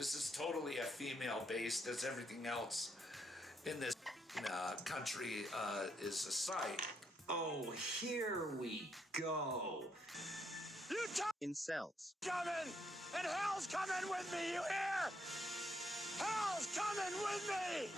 This is totally a female based, as everything else in this country is a site. Oh, here we go. You incels. Coming! And hell's coming with me, you hear? Hell's coming with me!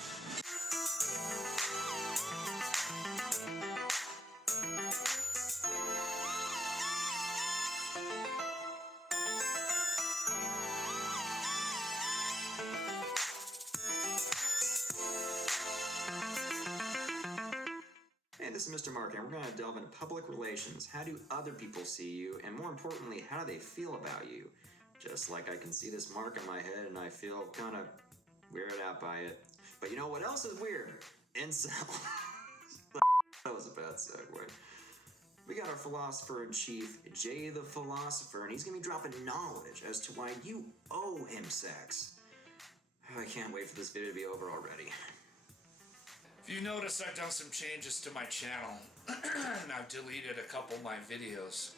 Hey, this is Mr. Marketing. We're going to delve into public relations. How do other people see you? And more importantly, how do they feel about you? Just like I can see this mark on my head and I feel kind of weirded out by it. But you know what else is weird? Incel. That was a bad segue. We got our philosopher-in-chief, Jay the Philosopher, and he's going to be dropping knowledge as to why you owe him sex. I can't wait for this video to be over already. If you notice, I've done some changes to my channel and I've deleted a couple of my videos.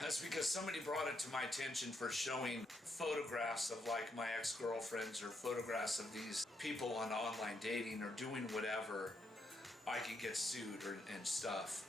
That's because somebody brought it to my attention for showing photographs of like my ex-girlfriends or photographs of these people on online dating or doing whatever. I could get sued and stuff.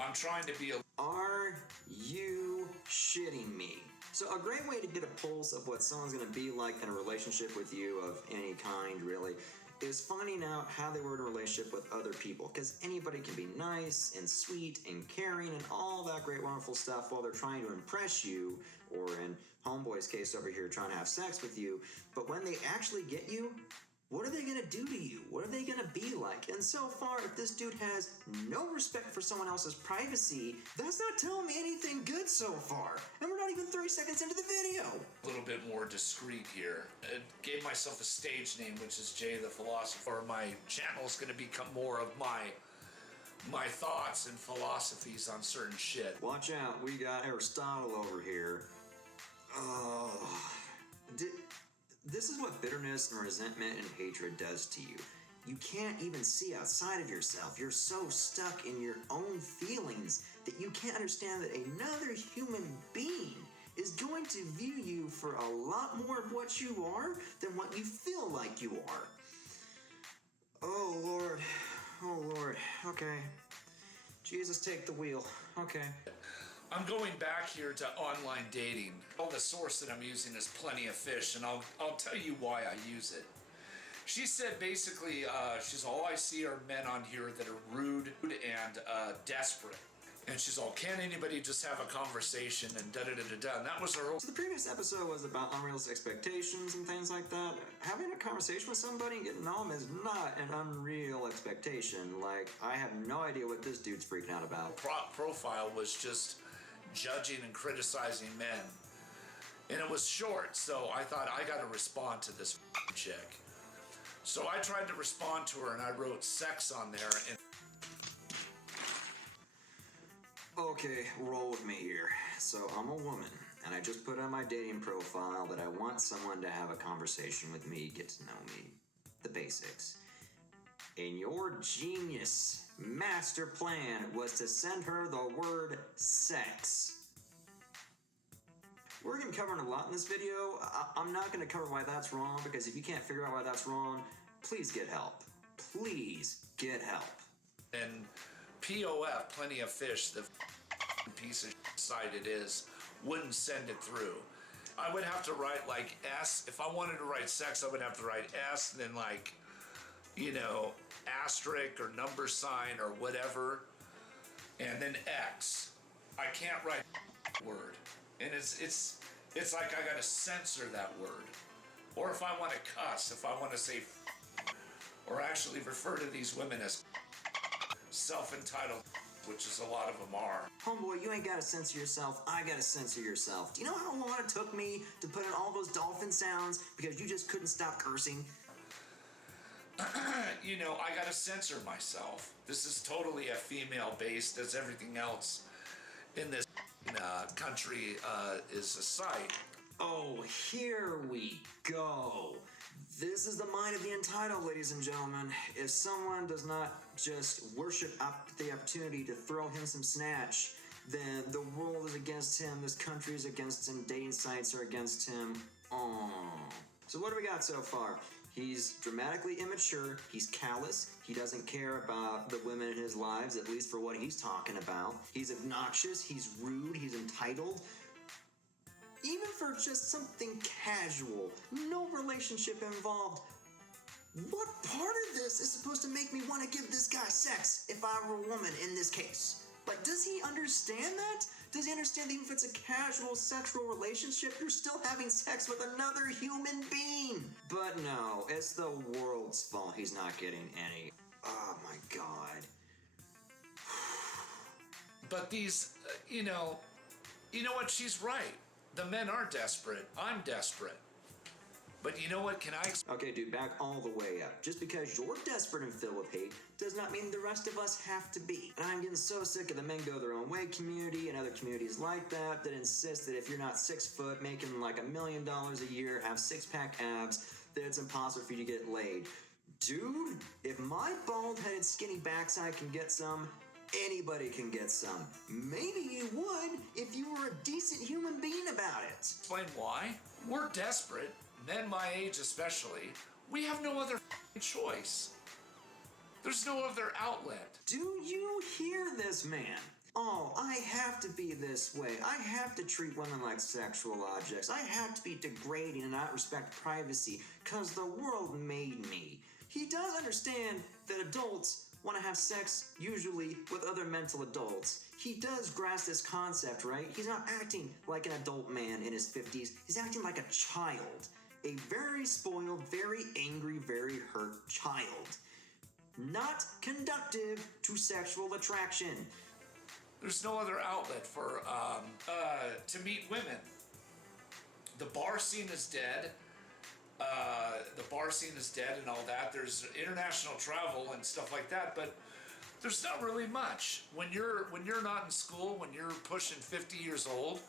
I'm trying to be a... Are you shitting me? So a great way to get a pulse of what someone's going to be like in a relationship with you of any kind, really, is finding out how they were in a relationship with other people. Because anybody can be nice and sweet and caring and all that great wonderful stuff while they're trying to impress you, or in Homeboy's case over here, trying to have sex with you. But when they actually get you, what are they going to do to you? What are they going to be like? And so far, if this dude has no respect for someone else's privacy, that's not telling me anything good so far. And we're not even 30 seconds into the video. A little bit more discreet here. I gave myself a stage name, which is Jay the Philosopher. My channel is going to become more of my thoughts and philosophies on certain shit. Watch out, we got Aristotle over here. Oh, this is what bitterness and resentment and hatred does to you. You can't even see outside of yourself. You're so stuck in your own feelings that you can't understand that another human being is going to view you for a lot more of what you are than what you feel like you are. Oh Lord, okay. Jesus, take the wheel, okay. I'm going back here to online dating. Well, the source that I'm using is Plenty of Fish, and I'll tell you why I use it. She said basically, she's all, I see are men on here that are rude and desperate. And she's all, can't anybody just have a conversation and da-da-da-da-da, and that was her whole... So the previous episode was about unrealistic expectations and things like that. Having a conversation with somebody and getting to know them is not an unreal expectation. Like, I have no idea what this dude's freaking out about. Profile was just judging and criticizing men. And it was short, so I thought, I gotta respond to this chick. So I tried to respond to her and I wrote sex on there and... Okay, roll with me here. So I'm a woman, and I just put on my dating profile that I want someone to have a conversation with me, get to know me. The basics. And your genius master plan was to send her the word sex. We're going to be covering a lot in this video. I'm not going to cover why that's wrong, because if you can't figure out why that's wrong, please get help. Please get help. And POF, Plenty of Fish, the piece of site it is, wouldn't send it through. I would have to write like S. If I wanted to write sex, I would have to write S and then like, you know, asterisk or number sign or whatever, and then X. I can't write word. And it's like I gotta censor that word. Or if I want to cuss, if I want to say or actually refer to these women as self-entitled, which is a lot of them are. Homeboy, you ain't gotta censor yourself, I gotta censor yourself. Do you know how long it took me to put in all those dolphin sounds because you just couldn't stop cursing? You know, I gotta censor myself. This is totally a female based, as everything else in this country is a site. Oh, here we go. This is the mind of the entitled, ladies and gentlemen. If someone does not just worship up the opportunity to throw him some snatch, then the world is against him, this country is against him, dating sites are against him. Oh. So what do we got so far? He's dramatically immature, he's callous, he doesn't care about the women in his lives, at least for what he's talking about. He's obnoxious, he's rude, he's entitled. Even for just something casual, no relationship involved, what part of this is supposed to make me want to give this guy sex if I were a woman in this case? Like, does he understand that? Does he understand that even if it's a casual sexual relationship, you're still having sex with another human being? But no, it's the world's fault he's not getting any. Oh my God. But these, you know what? She's right. The men are desperate. I'm desperate. But you know what? Can I? Okay, dude, back all the way up. Just because you're desperate and filled with hate does not mean the rest of us have to be. And I'm getting so sick of the men go their own way community and other communities like that insist that if you're not 6 foot, making like $1 million a year, have six-pack abs, that it's impossible for you to get laid. Dude, if my bald-headed skinny backside can get some, anybody can get some. Maybe you would if you were a decent human being about it. Explain why? We're desperate. Men my age especially, we have no other choice. There's no other outlet. Do you hear this man? Oh, I have to be this way. I have to treat women like sexual objects. I have to be degrading and not respect privacy because the world made me. He does understand that adults want to have sex, usually with other mental adults. He does grasp this concept, right? He's not acting like an adult man in his 50s. He's acting like a child. A very spoiled, very angry, very hurt child. Not conductive to sexual attraction. There's no other outlet for to meet women. The bar scene is dead. The bar scene is dead and all that. There's international travel and stuff like that, but there's not really much. When you're not in school, when you're pushing 50 years old,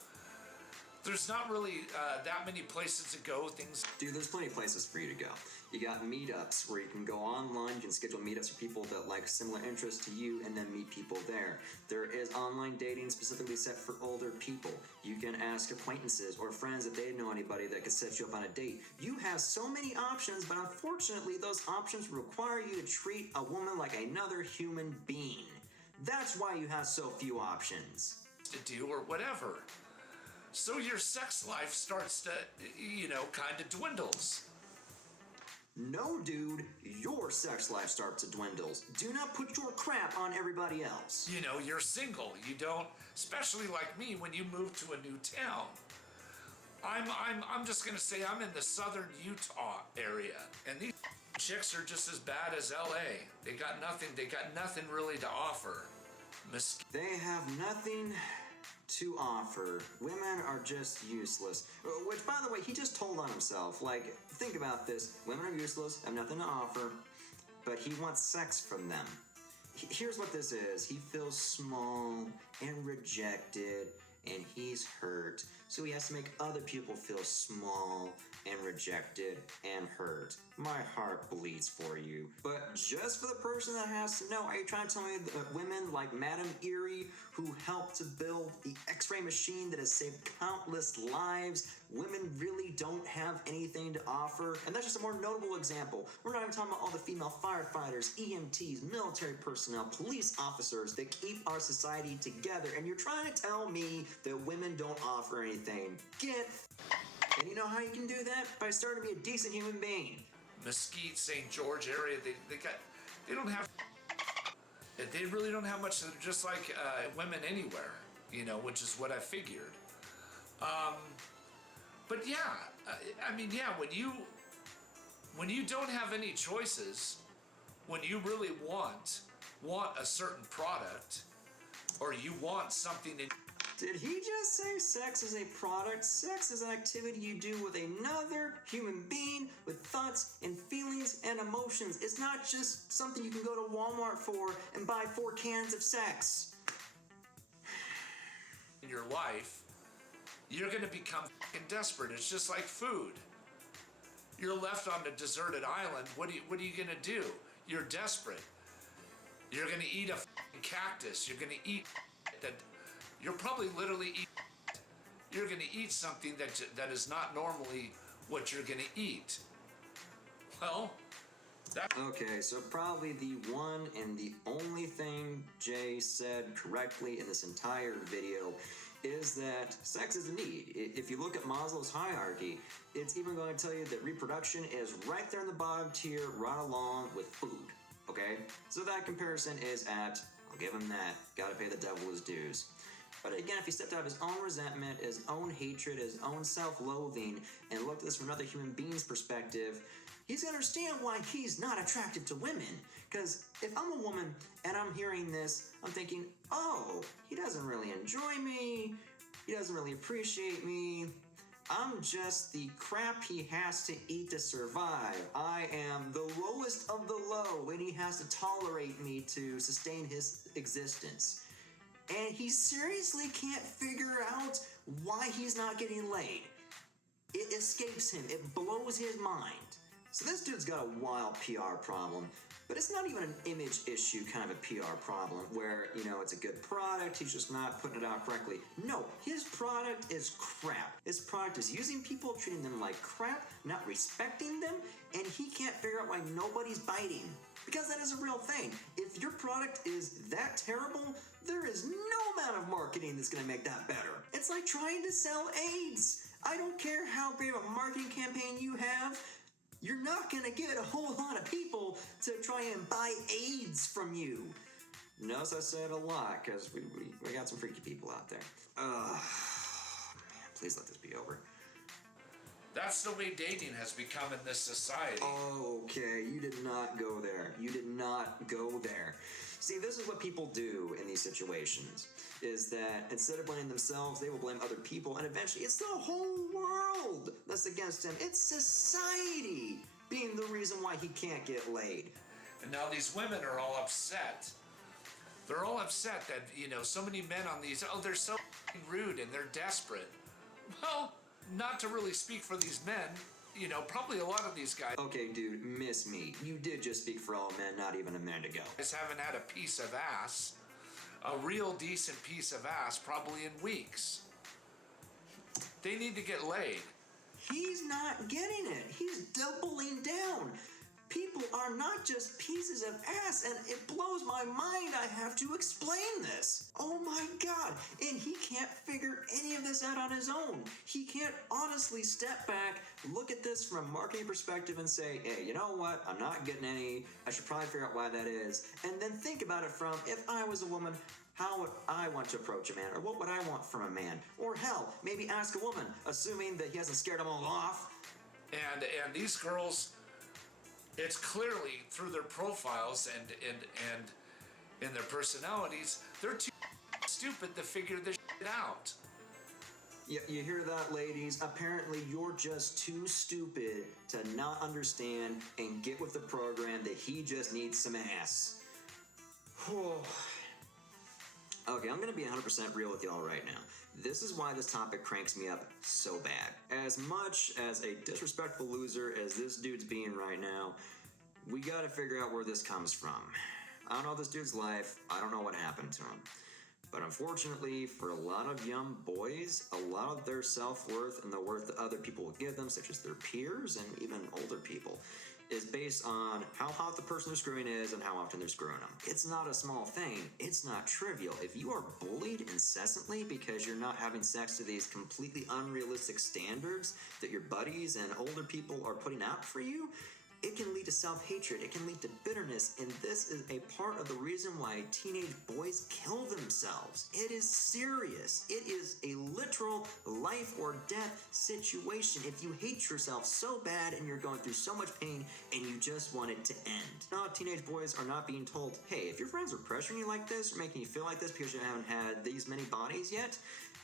there's not really that many places to go. Dude, there's plenty of places for you to go. You got meetups where you can go online, you can schedule meetups for people that like similar interests to you and then meet people there. There is online dating specifically set for older people. You can ask acquaintances or friends if they know anybody that could set you up on a date. You have so many options, but unfortunately those options require you to treat a woman like another human being. That's why you have so few options. To do or whatever. So your sex life starts to, kind of dwindles. No, dude, your sex life starts to dwindle. Do not put your crap on everybody else. You're single. You don't, especially like me, when you move to a new town. I'm just gonna say I'm in the southern Utah area, and these chicks are just as bad as LA. They got nothing really to offer. They have nothing to offer. Women are just useless. Which, by the way, he just told on himself. Like, think about this. Women are useless, have nothing to offer, but he wants sex from them. Here's what this is. He feels small and rejected, and he's hurt. So he has to make other people feel small and rejected and hurt. My heart bleeds for you. But just for the person that has to know, are you trying to tell me that women like Madame Erie, who helped to build the X-ray machine that has saved countless lives, women really don't have anything to offer? And that's just a more notable example. We're not even talking about all the female firefighters, EMTs, military personnel, police officers that keep our society together. And you're trying to tell me that women don't offer anything. And you know how you can do that? By starting to be a decent human being. Mesquite, St. George area, they don't have, they really don't have much. They're just like women anywhere, which is what I figured. But yeah, when you don't have any choices, when you really want a certain product, or you want something in. Did he just say sex is a product? Sex is an activity you do with another human being with thoughts and feelings and emotions. It's not just something you can go to Walmart for and buy 4 cans of sex. In your life, you're going to become fucking desperate. It's just like food. You're left on a deserted island. What are you going to do? You're desperate. You're going to eat a fucking cactus. You're going to eat that. You're probably literally you're going to eat something that is not normally what you're gonna eat. Well, that. Okay, so probably the one and the only thing Jay said correctly in this entire video is that sex is a need. If you look at Maslow's hierarchy, it's even going to tell you that reproduction is right there in the bottom tier, right along with food. Okay? So that comparison is apt. I'll give him that. Gotta pay the devil his dues. But again, if he stepped out of his own resentment, his own hatred, his own self-loathing, and looked at this from another human being's perspective, he's gonna understand why he's not attractive to women. Because if I'm a woman and I'm hearing this, I'm thinking, oh, he doesn't really enjoy me, he doesn't really appreciate me, I'm just the crap he has to eat to survive. I am the lowest of the low, and he has to tolerate me to sustain his existence. And he seriously can't figure out why he's not getting laid. It escapes him. It blows his mind. So this dude's got a wild PR problem, but it's not even an image issue kind of a PR problem where, you know, it's a good product, he's just not putting it out correctly. No, his product is crap. His product is using people, treating them like crap, not respecting them, and he can't figure out why nobody's biting. Because that is a real thing. If your product is that terrible, there is no amount of marketing that's going to make that better. It's like trying to sell AIDS. I don't care how great of a marketing campaign you have, you're not going to get a whole lot of people to try and buy AIDS from you. Notice I said a lot, because we got some freaky people out there. Man, please let this be over. That's the way dating has become in this society. Okay, you did not go there. You did not go there. See, this is what people do in these situations, is that instead of blaming themselves, they will blame other people, and eventually it's the whole world that's against him. It's society being the reason why he can't get laid. And now these women are all upset. They're all upset that, you know, so many men on these, they're so rude and they're desperate. Well, not to really speak for these men, you know, probably a lot of these guys. Okay, dude, miss me. You did just speak for all men not even a minute ago. Guys haven't had a piece of ass, a real decent piece of ass, probably in weeks. They need to get laid. He's not getting it. He's doubling down. People are not just pieces of ass, and it blows my mind I have to explain this. Oh my God. And he can't figure any of this out on his own. He can't honestly step back, look at this from a marketing perspective and say, hey, you know what? I'm not getting any. I should probably figure out why that is. And then think about it from, if I was a woman, how would I want to approach a man? Or what would I want from a man? Or hell, maybe ask a woman, assuming that he hasn't scared them all off. And these girls, it's clearly through their profiles and in their personalities, they're too stupid to figure this shit out. You hear that, ladies? Apparently you're just too stupid to not understand and get with the program that he just needs some ass. Okay, I'm gonna be 100% real with y'all right now. This is why this topic cranks me up so bad. As much as a disrespectful loser as this dude's being right now, we gotta figure out where this comes from. I don't know this dude's life, I don't know what happened to him. But unfortunately, for a lot of young boys, a lot of their self-worth and the worth that other people will give them, such as their peers and even older people, is based on how hot the person they're screwing is and how often they're screwing them. It's not a small thing. It's not trivial. If you are bullied incessantly because you're not having sex to these completely unrealistic standards that your buddies and older people are putting out for you, it can lead to self-hatred, it can lead to bitterness, and this is a part of the reason why teenage boys kill themselves. It is serious. It is a literal life or death situation if you hate yourself so bad and you're going through so much pain and you just want it to end. Now, teenage boys are not being told, hey, if your friends are pressuring you like this or making you feel like this because you haven't had these many bodies yet,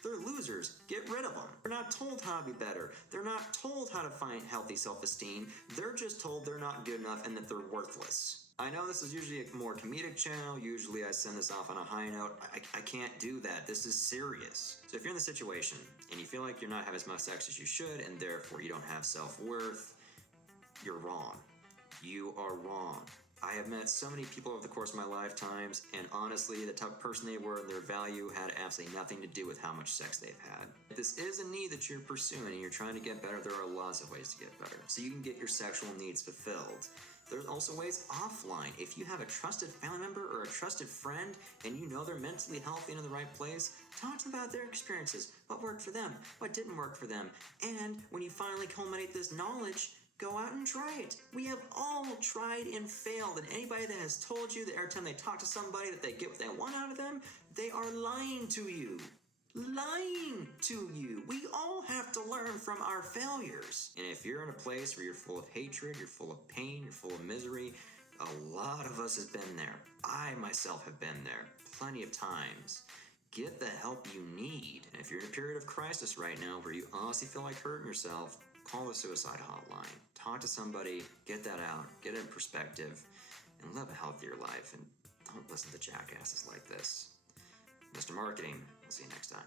they're losers. Get rid of them. They're not told how to be better. They're not told how to find healthy self-esteem. They're just told they're not good enough and that they're worthless. I know this is usually a more comedic channel. Usually I send this off on a high note. I can't do that. This is serious. So if you're in the situation and you feel like you're not having as much sex as you should and therefore you don't have self-worth, you're wrong. You are wrong. I have met so many people over the course of my lifetimes, and honestly, the type of person they were and their value had absolutely nothing to do with how much sex they've had. If this is a need that you're pursuing and you're trying to get better, there are lots of ways to get better. So you can get your sexual needs fulfilled. There's also ways offline. If you have a trusted family member or a trusted friend and you know they're mentally healthy and in the right place, talk to them about their experiences, what worked for them, what didn't work for them. And when you finally culminate this knowledge, go out and try it. We have all tried and failed, and anybody that has told you that every time they talk to somebody that they get what they want out of them, they are lying to you. Lying to you. We all have to learn from our failures. And if you're in a place where you're full of hatred, you're full of pain, you're full of misery, a lot of us have been there. I myself have been there plenty of times. Get the help you need. And if you're in a period of crisis right now where you honestly feel like hurting yourself, call the suicide hotline. Talk to somebody, get that out, get it in perspective, and live a healthier life. And don't listen to jackasses like this. Mr. Marketing, I'll see you next time.